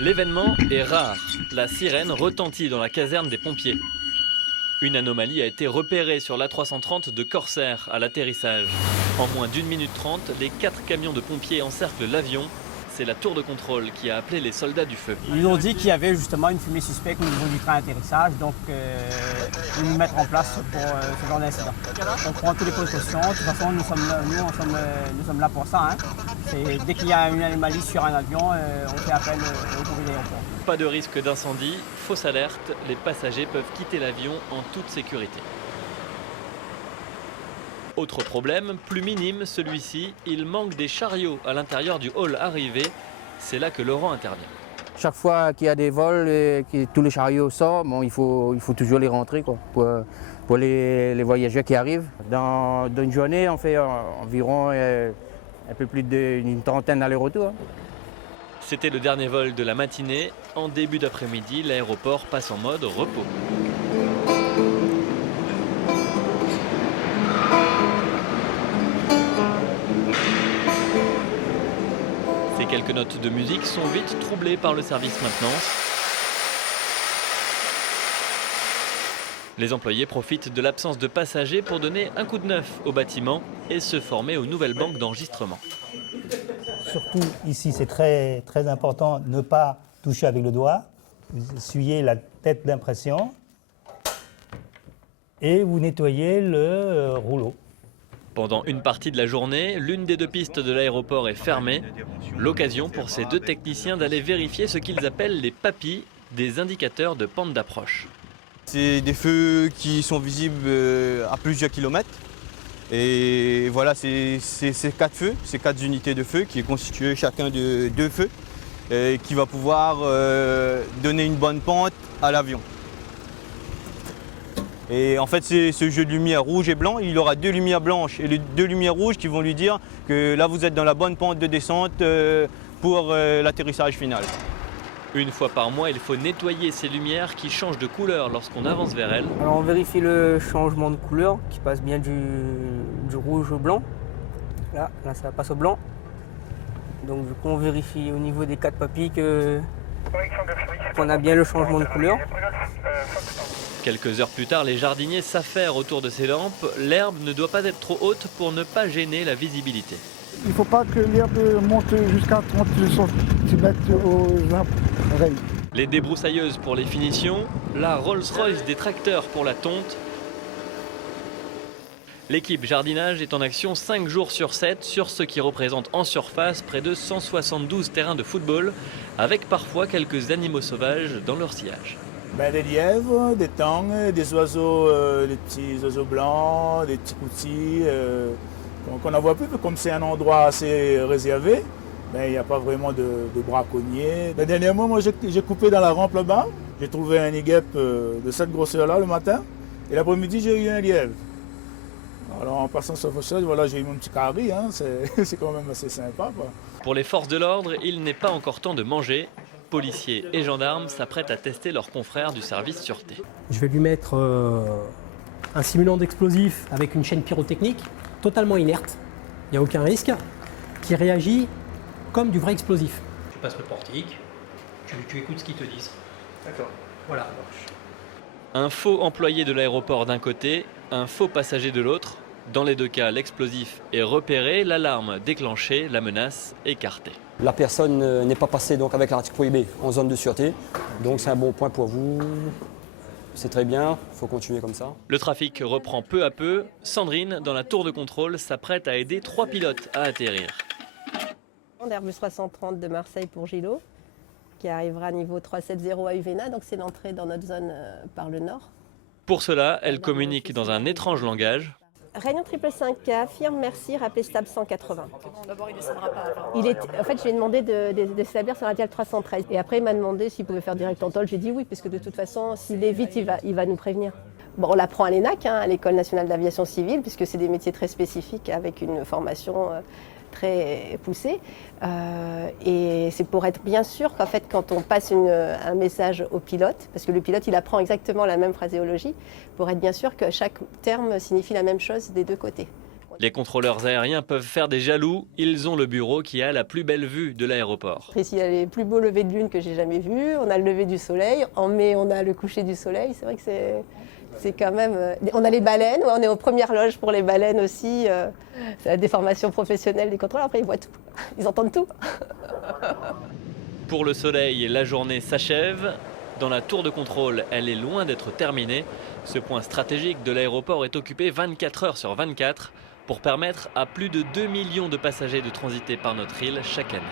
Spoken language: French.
L'événement est rare. La sirène retentit dans la caserne des pompiers. Une anomalie a été repérée sur l'A330 de Corsair à l'atterrissage. En moins d'1 minute 30, les 4 camions de pompiers encerclent l'avion. C'est la tour de contrôle qui a appelé les soldats du feu. Ils ont dit qu'il y avait justement une fumée suspecte au niveau du train d'atterrissage, donc ils nous mettent en place pour ce genre d'incident. On prend toutes les précautions, de toute façon nous sommes là pour ça. Dès qu'il y a une anomalie sur un avion, on fait appel au comité d'aéroport. Pas de risque d'incendie, fausse alerte, les passagers peuvent quitter l'avion en toute sécurité. Autre problème, plus minime celui-ci, il manque des chariots à l'intérieur du hall arrivée. C'est là que Laurent intervient. Chaque fois qu'il y a des vols et que tous les chariots sortent, bon, il faut toujours les rentrer quoi, pour les voyageurs qui arrivent. Dans une journée, on fait environ un peu plus d'une trentaine d'allers-retours. C'était le dernier vol de la matinée. En début d'après-midi, l'aéroport passe en mode repos. Ces quelques notes de musique sont vite troublées par le service maintenance. Les employés profitent de l'absence de passagers pour donner un coup de neuf au bâtiment et se former aux nouvelles banques d'enregistrement. Surtout ici, c'est très, très important de ne pas toucher avec le doigt. Vous essuyez la tête d'impression et vous nettoyez le rouleau. Pendant une partie de la journée, l'une des 2 pistes de l'aéroport est fermée. L'occasion pour ces 2 techniciens d'aller vérifier ce qu'ils appellent les papilles, des indicateurs de pente d'approche. C'est des feux qui sont visibles à plusieurs kilomètres. Et voilà, c'est 4 feux, c'est 4 unités de feu qui est constitué chacun de 2 feux qui va pouvoir donner une bonne pente à l'avion. Et en fait, c'est ce jeu de lumière rouge et blanc. Il aura 2 lumières blanches et les 2 lumières rouges qui vont lui dire que là, vous êtes dans la bonne pente de descente pour l'atterrissage final. Une fois par mois, il faut nettoyer ces lumières qui changent de couleur lorsqu'on avance vers elles. Alors on vérifie le changement de couleur qui passe bien du rouge au blanc. Là ça passe au blanc. Donc du coup on vérifie au niveau des 4 papilles qu'on a bien le changement de couleur. Quelques heures plus tard, les jardiniers s'affairent autour de ces lampes. L'herbe ne doit pas être trop haute pour ne pas gêner la visibilité. Il ne faut pas que l'herbe monte jusqu'à 30 cm aux oreilles. Les débroussailleuses pour les finitions, la Rolls-Royce des tracteurs pour la tonte. L'équipe jardinage est en action 5 jours sur 7 sur ce qui représente en surface près de 172 terrains de football, avec parfois quelques animaux sauvages dans leur sillage. Des lièvres, des tangs, des oiseaux, des petits oiseaux blancs, des petits coutis qu'on n'en voit plus, comme c'est un endroit assez réservé. Il n'y a pas vraiment de braconniers. Dernièrement, moi j'ai coupé dans la rampe là-bas, j'ai trouvé un guêpe de cette grosseur-là le matin, et l'après-midi j'ai eu un lièvre. Alors en passant sur Fauchage, voilà, j'ai eu mon petit carré, c'est quand même assez sympa, quoi. Pour les forces de l'ordre, il n'est pas encore temps de manger. Policiers et gendarmes s'apprêtent à tester leurs confrères du service sûreté. Je vais lui mettre un simulant d'explosif avec une chaîne pyrotechnique totalement inerte, il n'y a aucun risque, qui réagit comme du vrai explosif. Tu passes le portique, tu écoutes ce qu'ils te disent. D'accord. Voilà. Un faux employé de l'aéroport d'un côté, un faux passager de l'autre. Dans les 2 cas, l'explosif est repéré, l'alarme déclenchée, la menace écartée. La personne n'est pas passée donc avec l'article prohibé en zone de sûreté, donc c'est un bon point pour vous. C'est très bien, il faut continuer comme ça. Le trafic reprend peu à peu. Sandrine, dans la tour de contrôle, s'apprête à aider 3 pilotes à atterrir. Airbus 330 de Marseille pour Gilo, qui arrivera à niveau 370 à Uvena, donc c'est l'entrée dans notre zone par le nord. Pour cela, elle communique dans un étrange langage. Réunion 555K, affirme merci, rappelez stable 180. D'abord, il ne descendra pas. En fait, je lui ai demandé de s'établir sur radial 313. Et après, il m'a demandé s'il pouvait faire direct en tôle. J'ai dit oui, parce que de toute façon, s'il est vite, il va nous prévenir. Bon, on l'apprend à l'ENAC, à l'École nationale d'aviation civile, puisque c'est des métiers très spécifiques avec une formation très poussée. Et c'est pour être bien sûr qu'en fait, quand on passe un message au pilote, parce que le pilote, il apprend exactement la même phraséologie, pour être bien sûr que chaque terme signifie la même chose des 2 côtés. Les contrôleurs aériens peuvent faire des jaloux, ils ont le bureau qui a la plus belle vue de l'aéroport. Ici, il y a les plus beaux levées de lune que j'ai jamais vus, on a le lever du soleil, en mai on a le coucher du soleil, c'est vrai que c'est quand même... On a les baleines, on est aux premières loges pour les baleines aussi, c'est la déformation professionnelle des contrôleurs, après ils voient tout, ils entendent tout. Pour le soleil, la journée s'achève. Dans la tour de contrôle, elle est loin d'être terminée. Ce point stratégique de l'aéroport est occupé 24 heures sur 24 pour permettre à plus de 2 millions de passagers de transiter par notre île chaque année.